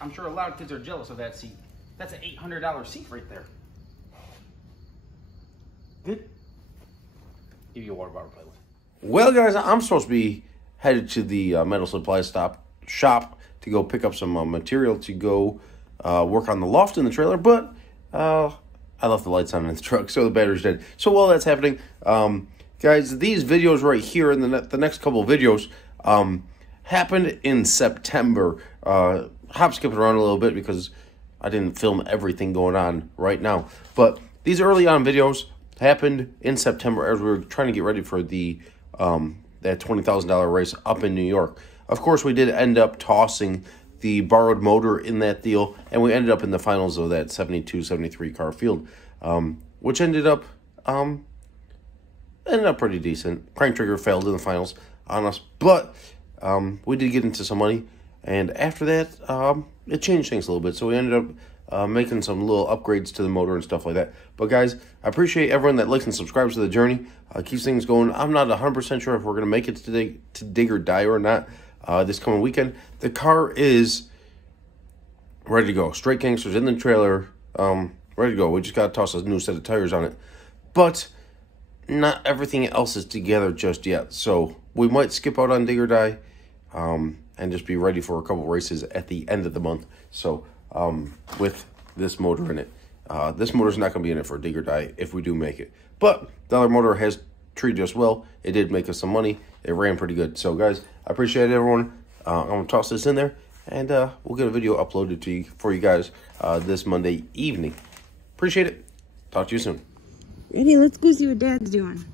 I'm sure a lot of kids are jealous of that seat. That's an $800 seat right there. Good. Give you a water bottle to play with. Well, guys, I'm supposed to be headed to the metal supply shop to go pick up some material to go work on the loft in the trailer, but I left the lights on in the truck, so the battery's dead. So while that's happening, guys, these videos right here and the next couple of videos happened in September. Hop skipping around a little bit because I didn't film everything going on right now. But these early on videos happened in September as we were trying to get ready for the that $20,000 race up in New York. Of course, we did end up tossing the borrowed motor in that deal, and we ended up in the finals of that 72-73 car field, which ended up pretty decent. Crank Trigger failed in the finals on us, but we did get into some money, and after that, it changed things a little bit. So we ended up making some little upgrades to the motor and stuff like that. But guys, I appreciate everyone that likes and subscribes to the journey. Keeps things going. I'm not 100% sure if we're going to make it to Dig or Die or not this coming weekend. The car is ready to go. Straight Gangsters in the trailer, ready to go. We just got to toss a new set of tires on it. But not everything else is together just yet. So we might skip out on Dig or Die and just be ready for a couple races at the end of the month. So with this motor in it. This motor's not going to be in it for Dig or Die if we do make it. But the other motor has treated us well. It did make us some money. It ran pretty good. So, guys, I appreciate everyone. I'm going to toss this in there, and we'll get a video uploaded to you for you guys this Monday evening. Appreciate it. Talk to you soon. Ready? Let's go see what Dad's doing.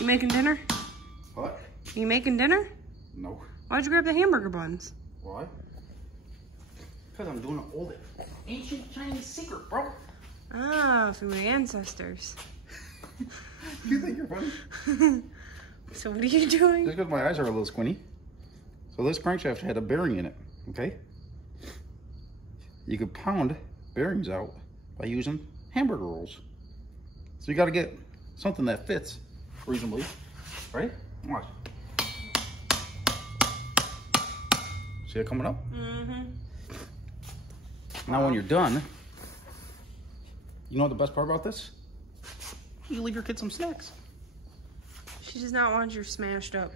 You making dinner? What? You making dinner? No. Why'd you grab the hamburger buns? Why? Because I'm doing an old ancient Chinese secret, bro. Ah, from my ancestors. You think you're funny? So what are you doing? Just because my eyes are a little squinty. So this crankshaft had a bearing in it, okay? You could pound bearings out by using hamburger rolls. So you got to get something that fits reasonably, right? Watch. See it coming up? Mm-hmm. Now when you're done, you know what the best part about this? You leave your kid some snacks. She does not want your smashed up.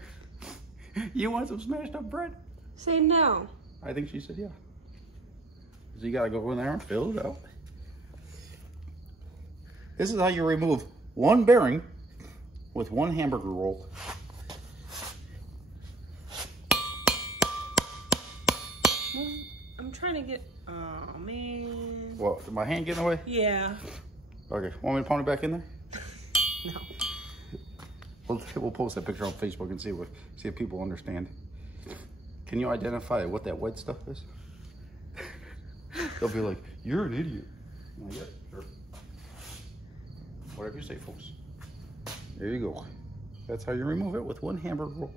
You want some smashed up bread? Say no. I think she said yeah. So you gotta go in there and fill it out. This is how you remove one bearing with one hamburger roll. I'm trying to get, oh man. What, did my hand get in the way? Yeah. Okay, want me to pound it back in there? No. We'll post that picture on Facebook and see if people understand. Can you identify what that white stuff is? They'll be like, you're an idiot. I'm like, yeah, sure. Whatever you say, folks. There you go. That's how you remove it with one hamburger roll.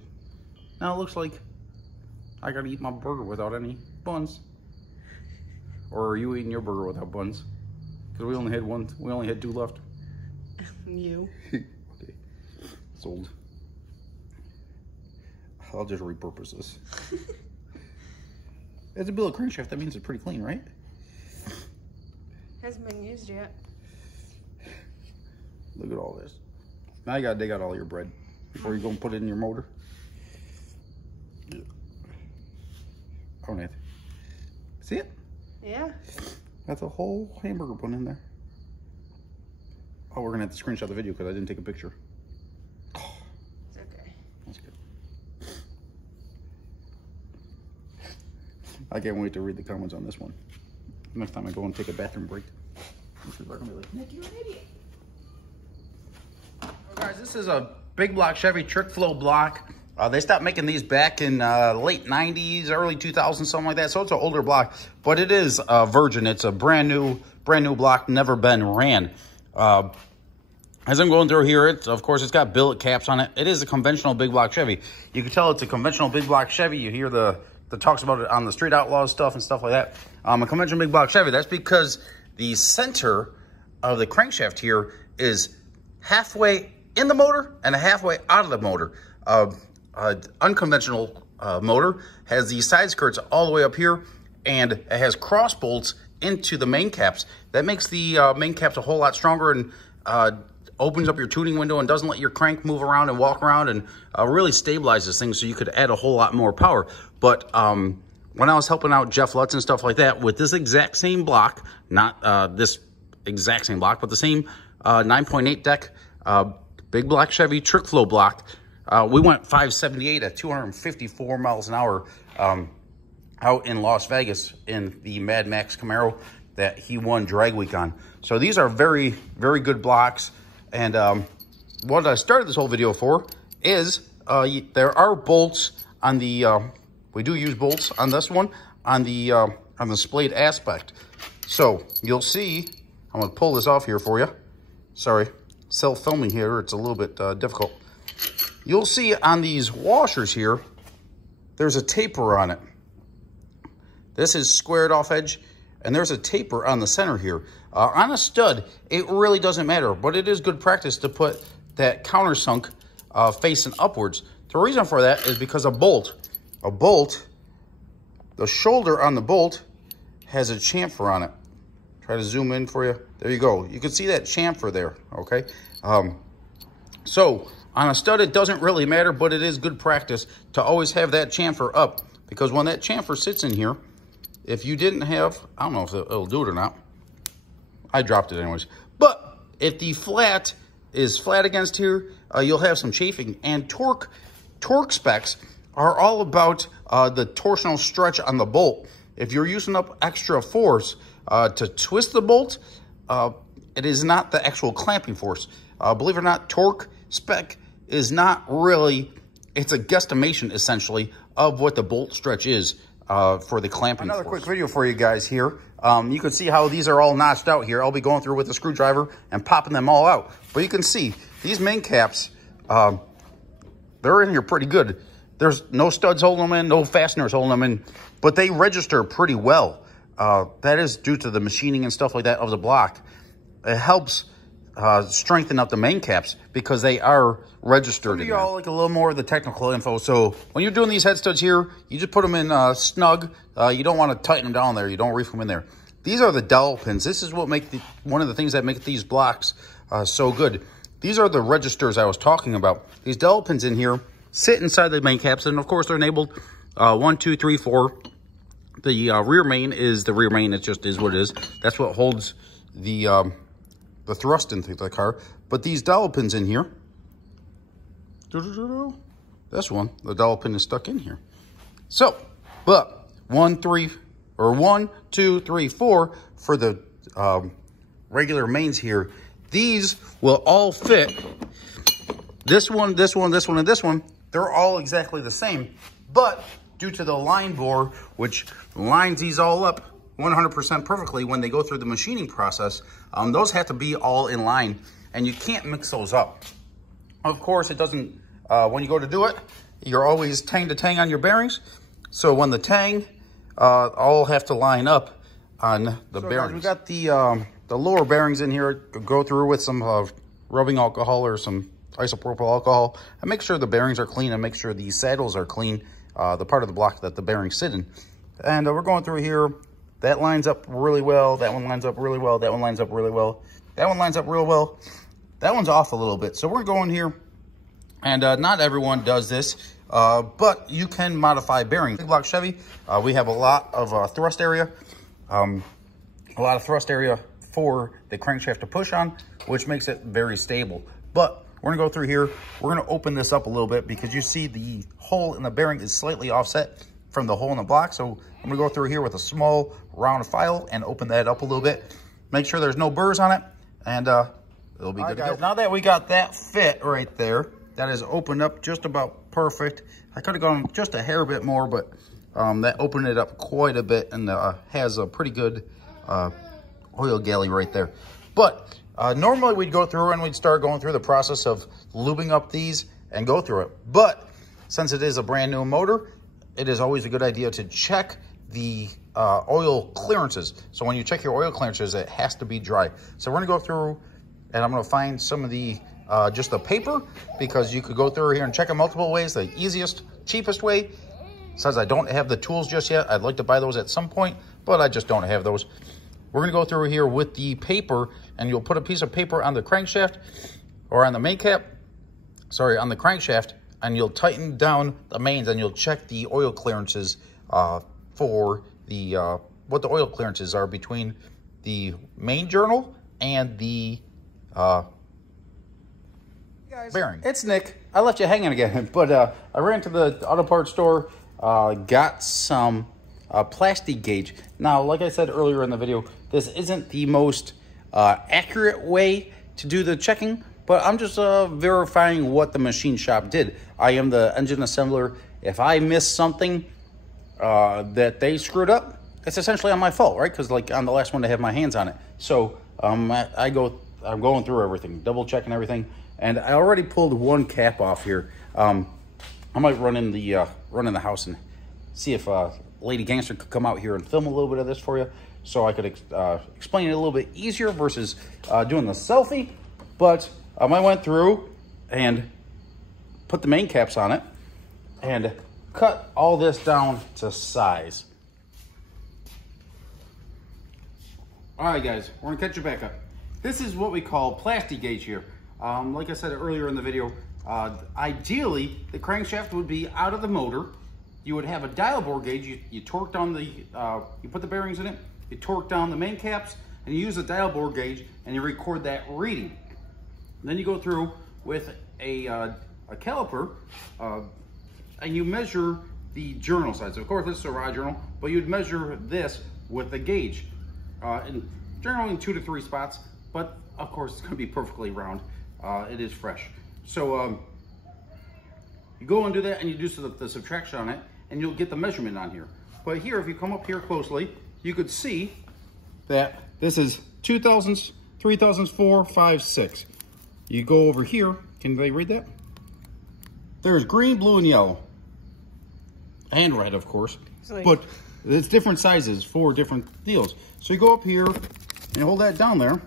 Now it looks like I gotta eat my burger without any buns. Or are you eating your burger without buns? Because we only had two left. You. Okay. Sold. I'll just repurpose this. It's a billet crankshaft. That means it's pretty clean, right? Hasn't been used yet. Look at all this. Now you gotta dig out all your bread before you go and put it in your motor. Oh, Nathan. See it? Yeah. That's a whole hamburger bun in there. Oh, we're gonna have to screenshot the video because I didn't take a picture. It's okay. That's good. I can't wait to read the comments on this one. Next time I go and take a bathroom break. People are gonna be like, Nick, you're an idiot. Oh, guys, this is a big block Chevy Trick Flow block. They stopped making these back in late 90s, early 2000s, something like that. So it's an older block, but it is virgin. It's a brand new block, never been ran. As I'm going through here, of course, it's got billet caps on it. It is a conventional big block Chevy. You can tell it's a conventional big block Chevy. You hear the talks about it on the Street Outlaws stuff and stuff like that. A conventional big block Chevy. That's because the center of the crankshaft here is halfway in the motor and halfway out of the motor. Unconventional motor has the side skirts all the way up here, and it has cross bolts into the main caps. That makes the main caps a whole lot stronger and opens up your tuning window and doesn't let your crank move around and walk around, and really stabilizes things so you could add a whole lot more power. But when I was helping out Jeff Lutz and stuff like that with this exact same block, not this exact same block, but the same 9.8 deck big black Chevy trick flow block, we went 578 at 254 miles an hour out in Las Vegas in the Mad Max Camaro that he won drag week on. So these are very, very good blocks. And what I started this whole video for is there are bolts on the, we do use bolts on this one, on the splayed aspect. So you'll see, I'm gonna pull this off here for you. Sorry, self-filming here, it's a little bit difficult. You'll see on these washers here, there's a taper on it. This is squared off edge, and there's a taper on the center here. On a stud, it really doesn't matter, but it is good practice to put that countersunk facing upwards. The reason for that is because a bolt, the shoulder on the bolt has a chamfer on it. Try to zoom in for you. There you go. You can see that chamfer there, okay? So on a stud, it doesn't really matter, but it is good practice to always have that chamfer up, because when that chamfer sits in here, if you didn't have, I don't know if it'll do it or not. I dropped it anyways. But if the flat is flat against here, you'll have some chafing. And torque specs are all about the torsional stretch on the bolt. If you're using up extra force to twist the bolt, it is not the actual clamping force. Believe it or not, torque spec is not really, it's a guesstimation essentially of what the bolt stretch is for the clamping force. Another quick video for you guys here. You can see how these are all notched out here. I'll be going through with a screwdriver and popping them all out. But you can see these main caps, they're in here pretty good. There's no studs holding them in, no fasteners holding them in, but they register pretty well. That is due to the machining and stuff like that of the block. It helps strengthen up the main caps because they are registered. You all like a little more of the technical info. So when you're doing these head studs here, you just put them in snug. You don't want to tighten them down there. You don't reef them in there. These are the dowel pins. This is what make one of the things that make these blocks so good. These are the registers I was talking about. These dowel pins in here sit inside the main caps, and of course they're enabled 1, 2, 3, 4. The rear main is the rear main. It just is what it is. That's what holds the thrust into the car. But these dowel pins in here, this one, the dowel pin is stuck in here. So, but 1, 2, 3, 4 for the regular mains here. These will all fit. This one, this one, this one, and this one, they're all exactly the same. But due to the line bore, which lines these all up 100% perfectly when they go through the machining process, those have to be all in line, and you can't mix those up. Of course, it doesn't, when you go to do it, you're always tang to tang on your bearings. So when the tang, all have to line up on the bearings. We got the lower bearings in here. Go through with some rubbing alcohol or some isopropyl alcohol, and make sure the bearings are clean, and make sure the saddles are clean, the part of the block that the bearings sit in. And we're going through here. That lines up really well. That one lines up really well. That one lines up really well. That one lines up real well. That one's off a little bit. So we're going here, and not everyone does this, but you can modify bearings. Big block Chevy, we have a lot of thrust area, for the crankshaft to push on, which makes it very stable. But we're gonna go through here. We're gonna open this up a little bit because you see the hole in the bearing is slightly offset from the hole in the block. So I'm gonna go through here with a small round file and open that up a little bit. Make sure there's no burrs on it, and it'll be good to go. Now that we got that fit right there, that is opened up just about perfect. I could have gone just a hair bit more, but that opened it up quite a bit, and has a pretty good oil galley right there. But normally we'd go through and we'd start going through the process of lubing up these and go through it. But since it is a brand new motor, it is always a good idea to check the oil clearances. So when you check your oil clearances, it has to be dry. So we're gonna go through, and I'm gonna find some of the, just the paper, because you could go through here and check it multiple ways. The easiest, cheapest way Says I don't have the tools just yet. I'd like to buy those at some point, but I just don't have those. We're gonna go through here with the paper, and you'll put a piece of paper on the crankshaft or on the main cap, sorry, on the crankshaft, and you'll tighten down the mains and you'll check the oil clearances for the, what the oil clearances are between the main journal and the bearing. It's Nick. I left you hanging again, but I ran to the auto parts store, got some plastic gauge. Now, like I said earlier in the video, this isn't the most accurate way to do the checking, but I'm just verifying what the machine shop did. I am the engine assembler. If I miss something that they screwed up, it's essentially on my fault, right? Because like I'm the last one to have my hands on it. So I'm going through everything, double checking everything, and I already pulled one cap off here. I might run in the house and see if Lady Gangster could come out here and film a little bit of this for you, so I could explain it a little bit easier versus doing the selfie. But I went through and put the main caps on it and cut all this down to size. All right, guys, we're gonna catch you back up. This is what we call plastic gauge here. Like I said earlier in the video, ideally the crankshaft would be out of the motor. You would have a dial bore gauge. You torque down the, you put the bearings in it, you torque down the main caps, and you use a dial bore gauge and you record that reading. And then you go through with a caliper and you measure the journal size. Of course, this is a rod journal, but you'd measure this with the gauge. And generally in 2 to 3 spots, but of course it's going to be perfectly round. It is fresh. So you go and do that, and you do the subtraction on it, and you'll get the measurement on here. But here, if you come up here closely, you could see that this is 2000s, 3000s, 4, 5, 6. You go over here. Can they read that? There's green, blue, and yellow. And red, of course. But it's different sizes for different deals. So you go up here and hold that down there. I'm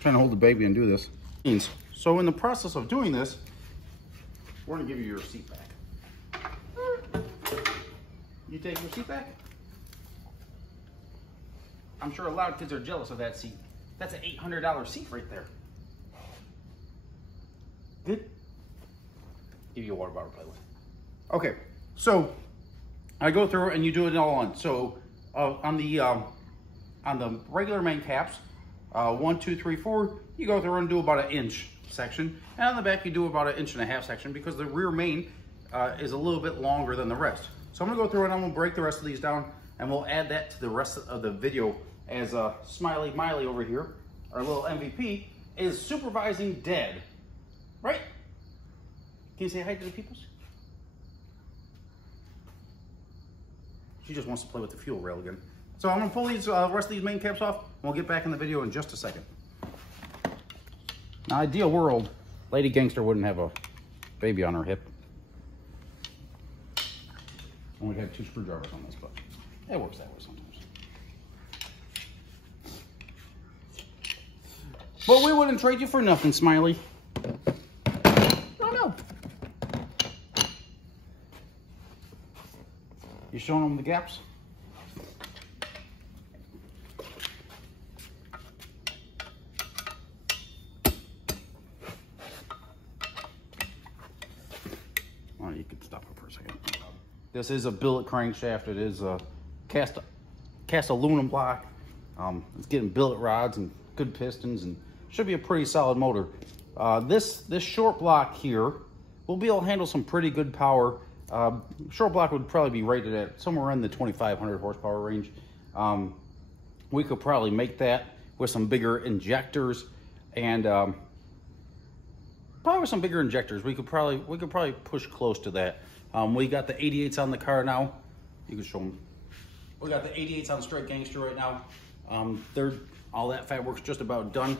trying to hold the baby and do this. So in the process of doing this, we're gonna give you your seat back. You take your seat back? I'm sure a lot of kids are jealous of that seat. That's an $800 seat right there. Good. Give you a water bottle to play with. Okay, so I go through and you do it all on. So on the regular main caps, 1, 2, 3, 4, you go through and do about 1 inch section, and on the back you do about 1.5 inch section because the rear main is a little bit longer than the rest. So I'm gonna go through and I'm gonna break the rest of these down, and we'll add that to the rest of the video as Smiley Miley over here, our little MVP, is supervising Dad. Right? Can you say hi to the peoples? She just wants to play with the fuel rail again. So I'm gonna pull these rest of these main caps off, and we'll get back in the video in just a second. Now, ideal world, Lady Gangster wouldn't have a baby on her hip. Only had 2 screwdrivers on this, but it works that way sometimes. But we wouldn't trade you for nothing, Smiley. Oh no. You showing them the gaps? Oh, you can stop it for a second. This is a billet crankshaft. It is a cast aluminum block. It's getting billet rods and good pistons, and should be a pretty solid motor. This short block here will be able to handle some pretty good power. Short block would probably be rated at somewhere in the 2,500 horsepower range. We could probably make that with some bigger injectors, and probably with some bigger injectors, we could probably push close to that. We got the 88s on the car now. You can show them. We got the 88s on Straight Gangster right now. All that fab work's just about done.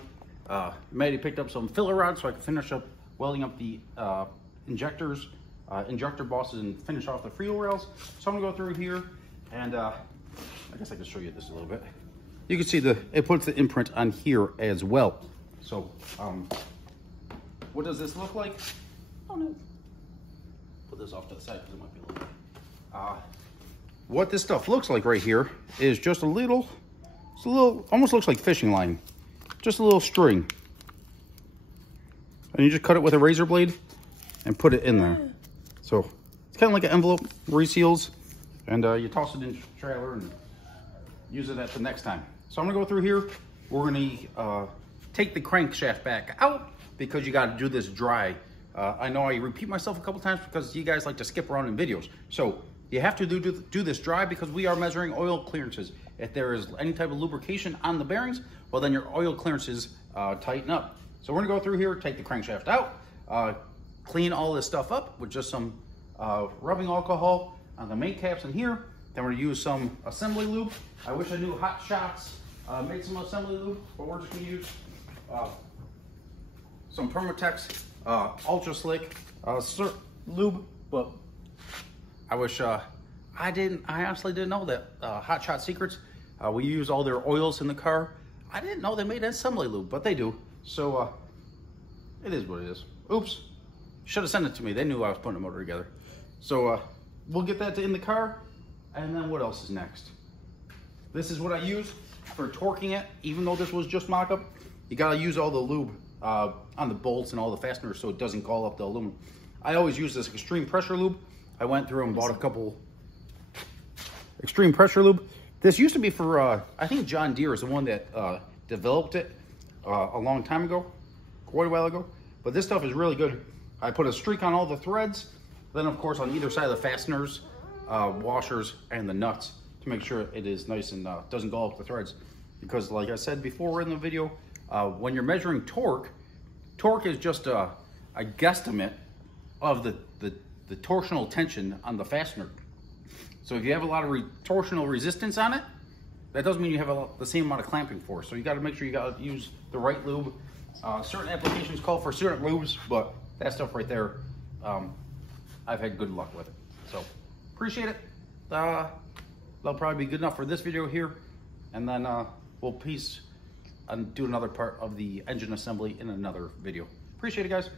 Maddie picked up some filler rods so I could finish up welding up the injectors, injector bosses, and finish off the fuel rails. So I'm gonna go through here, and I guess I can show you this a little bit. You can see it puts the imprint on here as well. So what does this look like? Oh no. put this off to the side because it might be a little. What this stuff looks like right here is just a little, almost looks like fishing line, just a little string, and you just cut it with a razor blade and put it in there. So it's kind of like an envelope, reseals, and you toss it in the trailer and use it at the next time. So I'm gonna go through here. We're gonna take the crankshaft back out because you got to do this dry. I know I repeat myself a couple times because you guys like to skip around in videos. So you have to do this dry because we are measuring oil clearances. If there is any type of lubrication on the bearings, well then your oil clearances tighten up. So we're gonna go through here, take the crankshaft out, clean all this stuff up with just some rubbing alcohol on the main caps in here. Then we're gonna use some assembly lube. I wish I knew Hot Shots made some assembly lube, but we're just gonna use some Permatex Ultra Slick lube, but I wish I honestly didn't know that Hot Shot Secrets, we use all their oils in the car. I didn't know they made assembly lube, but they do. So it is what it is. Oops, should have sent it to me. They knew I was putting the motor together. So we'll get that in the car, and then what else is next? This is what I use for torquing it. Even though this was just mock-up, you gotta use all the lube on the bolts and all the fasteners so it doesn't gall up the aluminum. I always use this extreme pressure lube. I went through and bought a couple extreme pressure lube. This used to be for, I think John Deere is the one that developed it a long time ago, quite a while ago. But this stuff is really good. I put a streak on all the threads. Then of course on either side of the fasteners, washers, and the nuts to make sure it is nice and doesn't gall up the threads. Because like I said before in the video, when you're measuring torque is just a guesstimate of the torsional tension on the fastener. So if you have a lot of torsional resistance on it, that doesn't mean you have the same amount of clamping force. So you got to make sure you got to use the right lube. Certain applications call for certain lubes, but that stuff right there, I've had good luck with it. So appreciate it. That'll probably be good enough for this video here, and then we'll do another part of the engine assembly in another video. Appreciate it, guys.